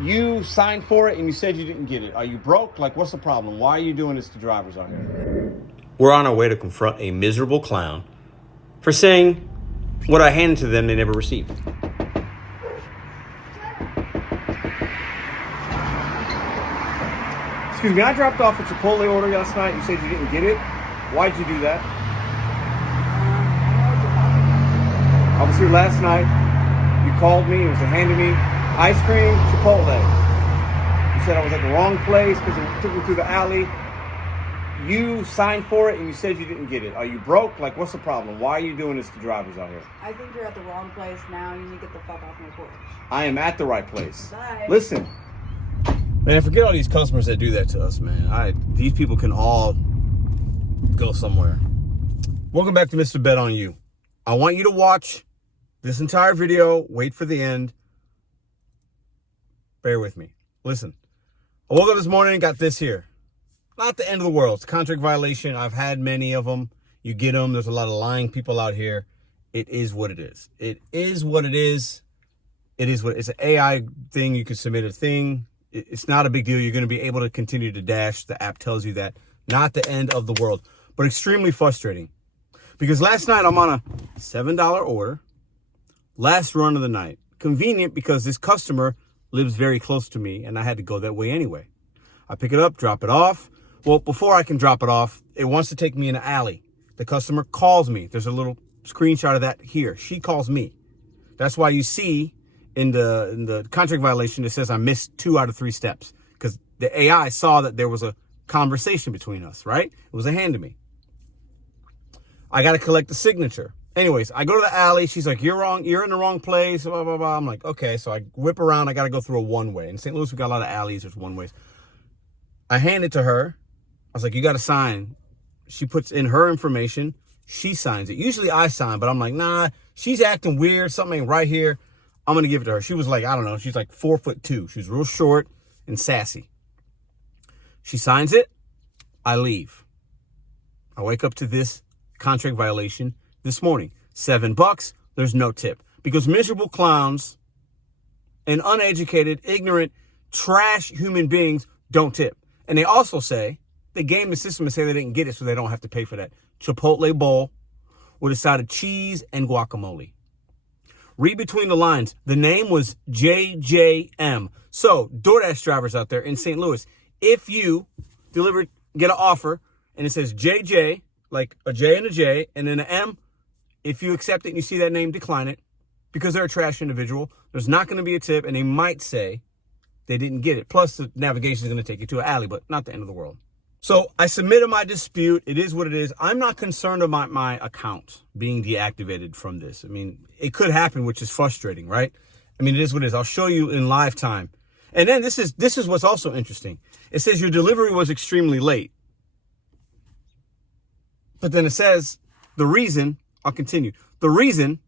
You signed for it and you said you didn't get it. Are you broke? Like, what's the problem? Why are you doing this to drivers out here? We're on our way to confront a miserable clown for saying what I handed to them they never received. Excuse me, I dropped off a Chipotle order last night. You said you didn't get it. Why'd you do that? I was here last night. You called me. It was to hand me ice cream, Chipotle. You said I was at the wrong place because it took me through the alley. You signed for it and you said you didn't get it. Are you broke? Like, what's the problem? Why are you doing this to drivers out here? I think you're at the wrong place now. You need to get the fuck off my porch. I am at the right place. Bye. Listen. Man, forget all these customers that do that to us, man. These people can all go somewhere. Welcome back to Mr.BetonYou. I want you to watch this entire video. Wait for the end. Bear with me. Listen. I woke up this morning and got this here. Not the end of the world. It's a contract violation. I've had many of them. You get them. There's a lot of lying people out here. It is what it is. It is what it is. It is what it's an AI thing. You can submit a thing. It's not a big deal. You're going to be able to continue to dash. The app tells you that. Not the end of the world, but extremely frustrating. Because last night I'm on a $7 order. Last run of the night. Convenient because this customer lives very close to me and I had to go that way anyway. I pick it up, drop it off. Well, before I can drop it off, it wants to take me in an alley. The customer calls me. There's a little screenshot of that here. She calls me. That's why you see in the contract violation, it says I missed 2 out of 3 steps because the AI saw that there was a conversation between us, right? It was a hand to me. I got to collect the signature. Anyways, I go to the alley. She's like, you're wrong. You're in the wrong place. Blah, blah, blah. I'm like, okay. So I whip around. I got to go through a one-way. In St. Louis, we got a lot of alleys. There's one-ways. I hand it to her. I was like, you got to sign. She puts in her information. She signs it. Usually I sign, but I'm like, nah, she's acting weird. Something ain't right here. I'm going to give it to her. She was like, I don't know. She's like 4'2". She's real short and sassy. She signs it. I leave. I wake up to this contract violation this morning. $7. There's no tip. Because miserable clowns and uneducated, ignorant, trash human beings don't tip. And they also say, they game the system and say they didn't get it so they don't have to pay for that Chipotle bowl with a side of cheese and guacamole. Read between the lines. The name was JJM. So, DoorDash drivers out there in St. Louis, if you get an offer and it says JJ, like a J and a J, and then an M, if you accept it and you see that name, decline it because they're a trash individual. There's not going to be a tip, and they might say they didn't get it. Plus, the navigation is going to take you to an alley, but not the end of the world. So I submitted my dispute. It is what it is. I'm not concerned about my account being deactivated from this. I mean, it could happen, which is frustrating, right? I mean, it is what it is. I'll show you in live time. And then this is what's also interesting. It says your delivery was extremely late. But then it says the reason, I'll continue. The reason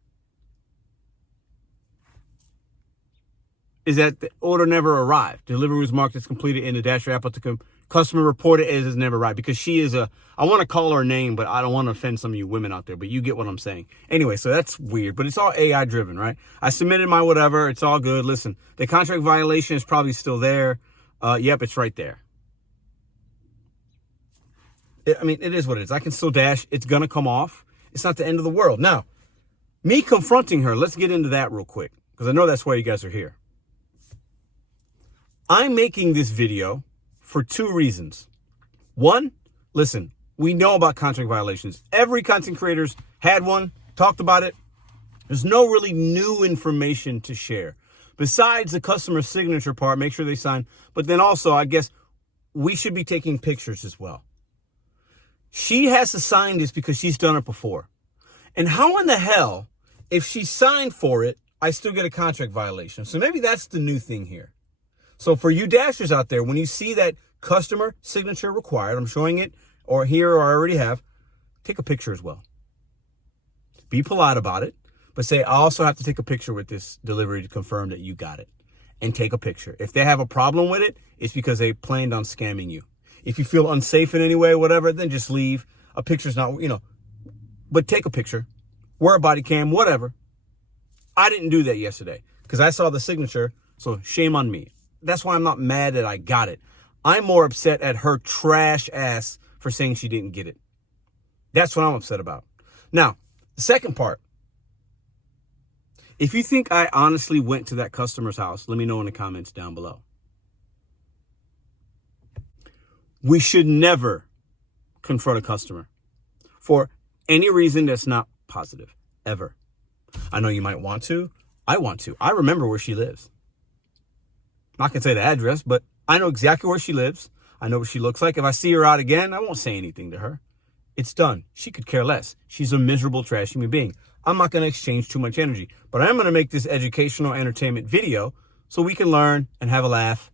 is that the order never arrived. Delivery was marked as completed in the Dasher app, but the customer reported it as never arrived because she is I want to call her name, but I don't want to offend some of you women out there, but you get what I'm saying. Anyway, so that's weird, but it's all AI driven, right? I submitted my whatever. It's all good. Listen, the contract violation is probably still there. Yep, it's right there. I mean, it is what it is. I can still dash. It's going to come off. It's not the end of the world. Now, me confronting her, let's get into that real quick because I know that's why you guys are here. I'm making this video for 2 reasons. One, listen, we know about contract violations. Every content creator's had one, talked about it. There's no really new information to share. Besides the customer signature part, make sure they sign. But then also, I guess, we should be taking pictures as well. She has to sign this because she's done it before. And how in the hell, if she signed for it, I still get a contract violation? So maybe that's the new thing here. So for you dashers out there, when you see that customer signature required, I'm showing it or here or I already have, take a picture as well. Be polite about it, but say, I also have to take a picture with this delivery to confirm that you got it. And take a picture. If they have a problem with it, it's because they planned on scamming you. If you feel unsafe in any way, whatever, then just leave. A picture's not, but take a picture. Wear a body cam, whatever. I didn't do that yesterday because I saw the signature, so shame on me. that's why I'm not mad that I got it. I'm more upset at her trash ass for saying she didn't get it. That's what I'm upset about. Now, the second part. If you think I honestly went to that customer's house, let me know in the comments down below. We should never confront a customer for any reason that's not positive, ever. I know you might want to. I want to. I remember where she lives. I'm not going to say the address, but I know exactly where she lives. I know what she looks like. If I see her out again, I won't say anything to her. It's done. She could care less. She's a miserable, trash human being. I'm not going to exchange too much energy, but I am going to make this educational entertainment video so we can learn and have a laugh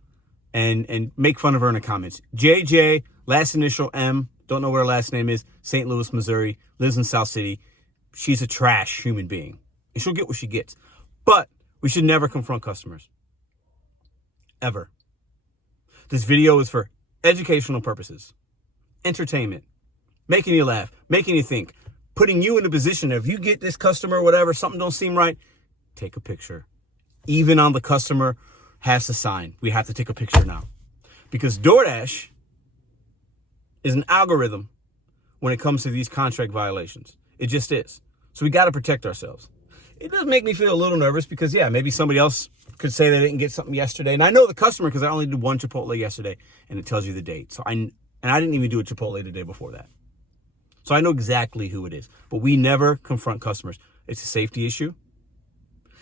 and make fun of her in the comments. JJ, last initial M, don't know what her last name is, St. Louis, Missouri, lives in South City. She's a trash human being, and she'll get what she gets. But we should never confront customers. Ever. This video is for educational purposes, entertainment, making you laugh, making you think, putting you in a position of, if you get this customer or whatever, something don't seem right, take a picture. Even on the customer has to sign. We have to take a picture now. Because DoorDash is an algorithm when it comes to these contract violations. It just is. So we got to protect ourselves. It does make me feel a little nervous because, yeah, maybe somebody else could say they didn't get something yesterday. And I know the customer because I only did one Chipotle yesterday, and it tells you the date. So I didn't even do a Chipotle the day before that. So I know exactly who it is. But we never confront customers. It's a safety issue.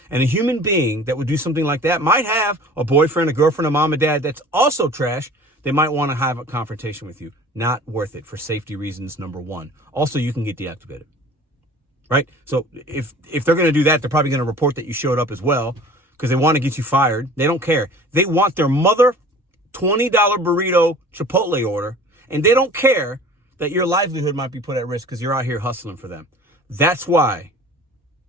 And a human being that would do something like that might have a boyfriend, a girlfriend, a mom, a dad that's also trash. They might want to have a confrontation with you. Not worth it for safety reasons, number one. Also, you can get deactivated. Right? So if they're going to do that, they're probably going to report that you showed up as well because they want to get you fired. They don't care. They want their mother $20 burrito Chipotle order, and they don't care that your livelihood might be put at risk because you're out here hustling for them. That's why.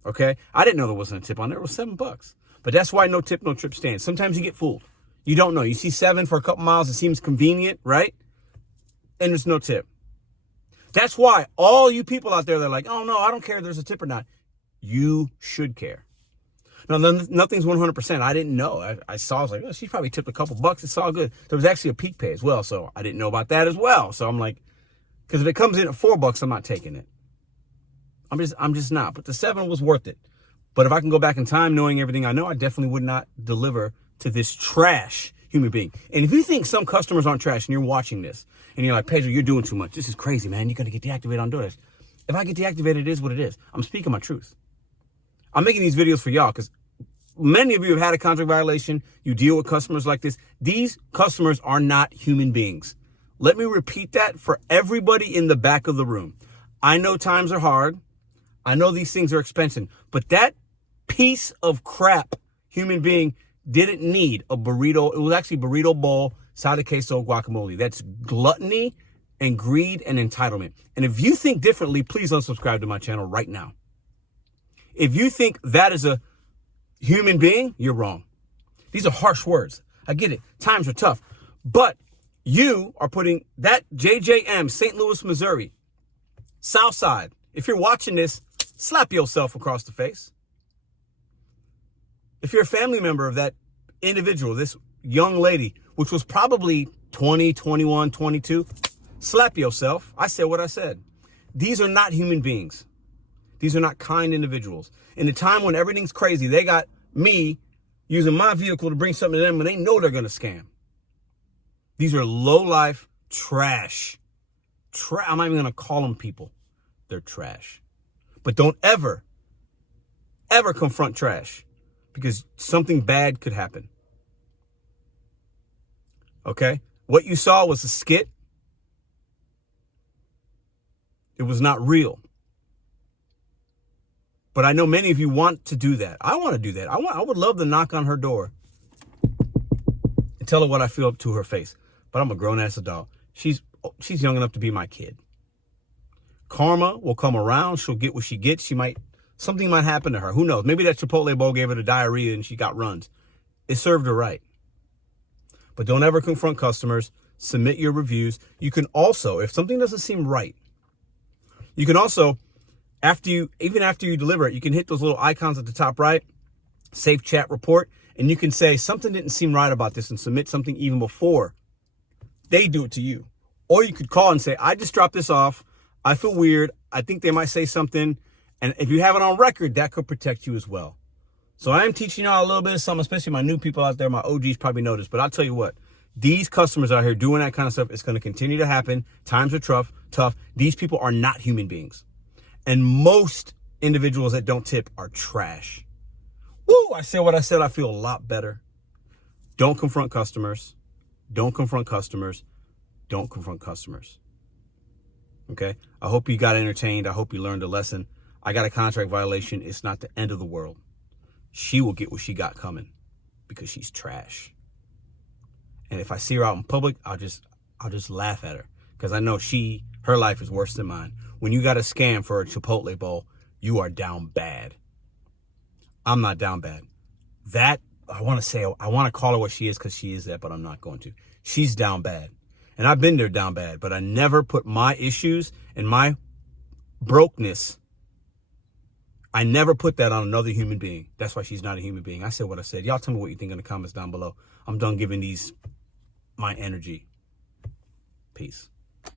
Okay? I didn't know there wasn't a tip on there. It was $7. But that's why no tip, no trip stands. Sometimes you get fooled. You don't know. You see 7 for a couple miles. It seems convenient, right? And there's no tip. That's why all you people out there that are like, oh, no, I don't care if there's a tip or not. You should care. Now, nothing's 100%. I didn't know. I saw, I was like, oh, she probably tipped a couple bucks. It's all good. There was actually a peak pay as well, so I didn't know about that as well. So I'm like, because if it comes in at $4, I'm not taking it. I'm just not. But the 7 was worth it. But if I can go back in time knowing everything I know, I definitely would not deliver to this trash human being. And if you think some customers aren't trash and you're watching this and you're like, Pedro, you're doing too much. This is crazy, man. You got to get deactivated on DoorDash. If I get deactivated, it is what it is. I'm speaking my truth. I'm making these videos for y'all because many of you have had a contract violation. You deal with customers like this. These customers are not human beings. Let me repeat that for everybody in the back of the room. I know times are hard. I know these things are expensive, but that piece of crap human being didn't need a burrito. It was actually burrito bowl, side of queso, guacamole. That's gluttony and greed and entitlement. And if you think differently, please unsubscribe to my channel right now. If you think that is a human being, you're wrong. These are harsh words. I get it. Times are tough. But you are putting that JJM, St. Louis, Missouri, South Side. If you're watching this, slap yourself across the face. If you're a family member of that individual, this young lady, which was probably 20, 21, 22, slap yourself. I said what I said. These are not human beings. These are not kind individuals. In a time when everything's crazy, they got me using my vehicle to bring something to them and they know they're going to scam. These are low-life trash. I'm not even going to call them people. They're trash. But don't ever confront trash because something bad could happen. Okay? What you saw was a skit. It was not real. But I know many of you want to do that. I want to do that. I would love to knock on her door and tell her what I feel up to her face. But I'm a grown-ass adult. She's young enough to be my kid. Karma will come around. She'll get what she gets. Something might happen to her. Who knows? Maybe that Chipotle bowl gave her the diarrhea and she got runs. It served her right. But don't ever confront customers. Submit your reviews. You can also, if something doesn't seem right, you can also, even after you deliver it, you can hit those little icons at the top right, save chat report, And you can say something didn't seem right about this and submit something even before they do it to you. Or you could call and say, I just dropped this off. I feel weird. I think they might say something. And if you have it on record, that could protect you as well. So I am teaching y'all a little bit of something, especially my new people out there. My OGs probably know this, but I'll tell you what, these customers out here doing that kind of stuff, it's going to continue to happen. Times are tough. These people are not human beings. And most individuals that don't tip are trash. Woo, I said what I said. I feel a lot better. Don't confront customers. Don't confront customers. Don't confront customers. Okay? I hope you got entertained. I hope you learned a lesson. I got a contract violation. It's not the end of the world. She will get what she got coming because she's trash. And if I see her out in public, I'll just laugh at her because I know her life is worse than mine. When you got a scam for a Chipotle bowl, you are down bad. I'm not down bad. That, I want to call her what she is because she is that, but I'm not going to. She's down bad. And I've been there down bad, but I never put my issues and my brokenness, I never put that on another human being. That's why she's not a human being. I said what I said. Y'all tell me what you think in the comments down below. I'm done giving these my energy. Peace.